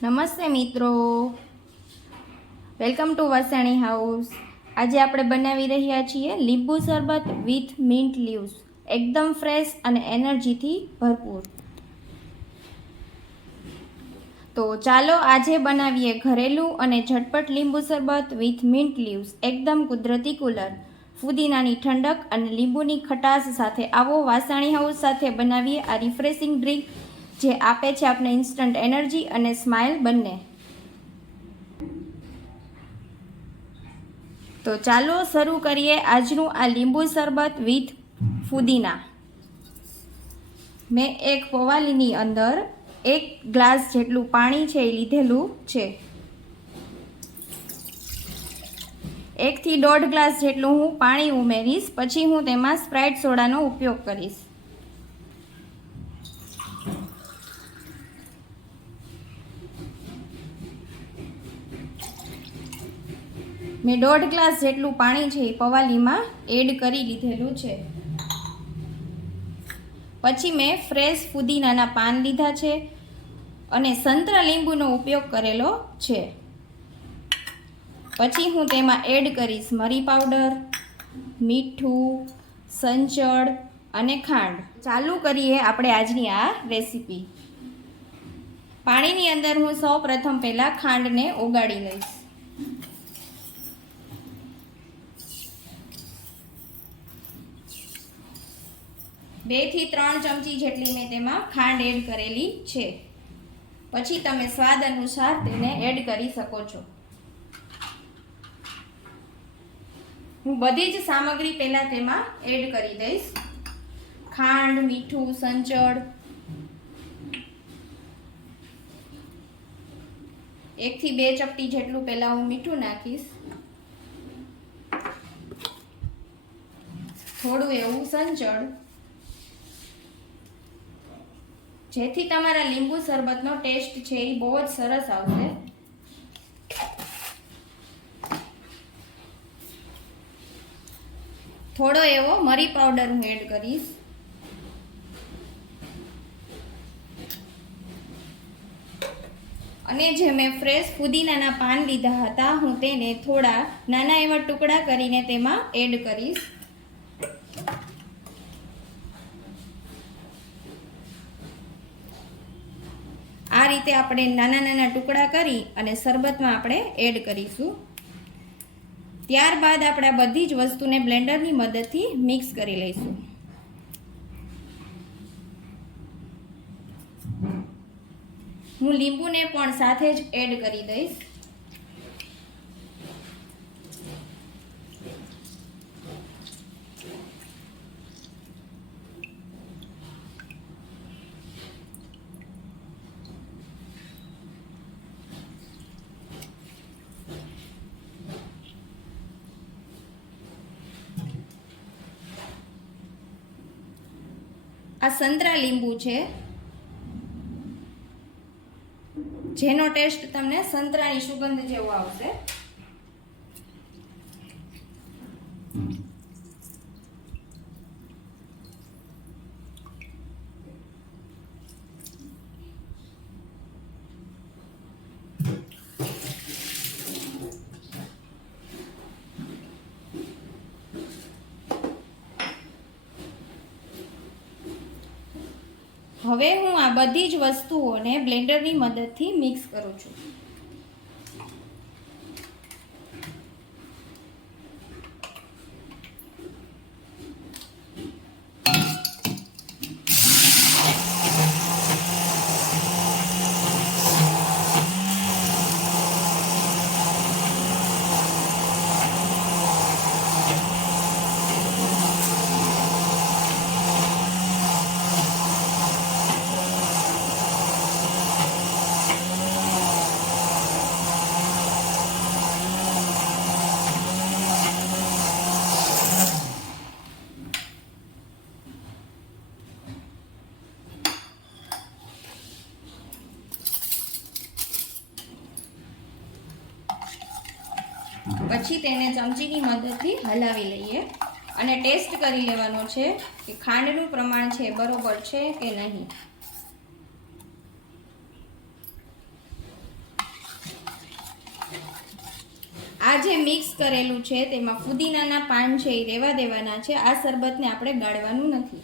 નમસ્તે મિત્રો, welcome to Vasani house. આજે આપણે બનાવી રહ્યા છીએ લીંબુ શરબત વિથ મિન્ટ લીવ્સ, એકદમ ફ્રેશ અને એનર્જીથી ભરપૂર। તો ચાલો આજે બનાવીએ ઘરેલું અને ઝટપટ લીંબુ શરબત વિથ મિન્ટ લીવ્સ, એકદમ કુદરતી કુલર, ફુદીનાની ઠંડક અને લીંબુની ખટાશ સાથે। આવો વાસાણી હાઉસ સાથે બનાવીએ આ રિફ્રેશિંગ ડ્રિંક જે આપે છે આપણે ઇન્સ્ટન્ટ એનર્જી અને સ્માઇલ બંને। તો ચાલો શરૂ કરીએ આજનું આ લીંબુ શરબત વિથ ફુદીના। મેં એક પવાલીની અંદર 1 ગ્લાસ જેટલું પાણી છે એ લીધેલું છે। 1 થી 1.5 ગ્લાસ જેટલું હું પાણી ઉમેરીશ, પછી હું તેમાં સ્પ્રાઇટ સોડાનો ઉપયોગ કરીશ। મેં 1.5 ગ્લાસ જેટલું પાણી છે એ પવાલીમાં એડ કરી લીધેલું છે। પછી મેં ફ્રેશ ફુદીનાના પાન લીધા છે અને સંતરા લીંબુનો ઉપયોગ કરેલો છે। પછી હું તેમાં એડ કરીશ મરી પાવડર, મીઠું, સંચળ અને ખાંડ। ચાલુ કરીએ આપણે આજની આ રેસીપી। પાણીની અંદર હું સૌ પ્રથમ પહેલાં ખાંડને ઓગાળી લઈશ। બે થી 3 ચમચી જેટલી મેં તેમાં ખાંડ એડ કરેલી છે। પછી તમે સ્વાદ અનુસાર તેને એડ કરી શકો છો। હું બધી જ સામગ્રી પહેલા તેમાં એડ કરી દઈશ। ખાંડ, મીઠું, સંચળ, 1 થી 2 ચપટી જેટલું પહેલા હું મીઠું નાખીશ, થોડું એવું સંચળ, જેથી તમારા લીંબુ શરબતનો ટેસ્ટ છે એ બહુ જ સરસ આવશે। થોડો એવો મરી પાવડર હું એડ કરીશ, અને જે મેં ફ્રેશ ફુદીનાના પાન લીધા હતા હું તેને થોડા નાના એવા ટુકડા કરીને તેમાં એડ કરીશ। આ રીતે આપણે નાના નાના ટુકડા કરી અને શરબતમાં આપણે એડ કરીશું। ત્યારબાદ આપણે બધી જ વસ્તુને બ્લેન્ડરની મદદથી મિક્સ કરી લઈશું। હું લીંબુને પણ સાથે જ એડ કરી દઈશ। આ સંતરા લીંબુ છે, જેનો ટેસ્ટ તમને સંતરાની સુગંધ જેવો આવશે। હવે હું આ બધી જ વસ્તુઓને બ્લેન્ડરની મદદથી મિક્સ કરું છું। પછી તેને ચમચીની મદદથી હલાવી લઈએ અને ટેસ્ટ કરી લેવાનો છે કે ખાંડનું પ્રમાણ છે બરોબર છે કે નહીં। આ જે મિક્સ કરેલું છે તેમાં ફુદીનાના પાન છે એ રહેવા દેવાના છે. આ શરબતને આપણે ગાળવાનું નથી.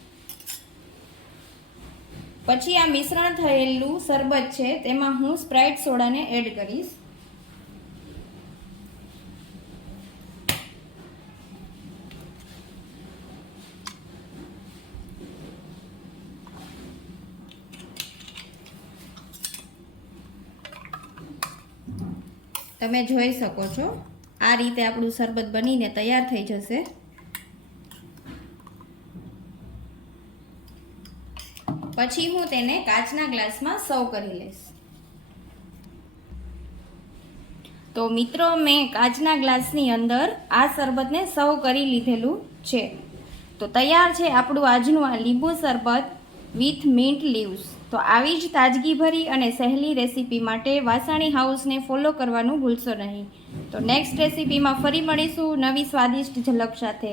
પછી આ મિશ્રણ થયેલું શરબત છે તેમાં હું સ્પ્રાઇટ સોડાને એડ કરીશ. તમે જોઈ શકો છો આ રીતે આપણું શરબત બનીને તૈયાર થઈ જશે. પછી હું તેને કાચના ગ્લાસમાં સર્વ કરી લઈશ. તો મિત્રો મેં કાચના ગ્લાસની અંદર આ શરબતને સર્વ કરી લીધેલું છે. તો તૈયાર છે આપણું આજનું આ લીંબુ શરબત વિથ મિન્ટ લીવ્સ. તો આવી જ તાજગીભરી અને સહેલી રેસીપી માટે વાસાણી હાઉસને ફોલો કરવાનું ભૂલશો નહીં. તો નેક્સ્ટ રેસીપીમાં ફરી મળીશું નવી સ્વાદિષ્ટ ઝલક સાથે.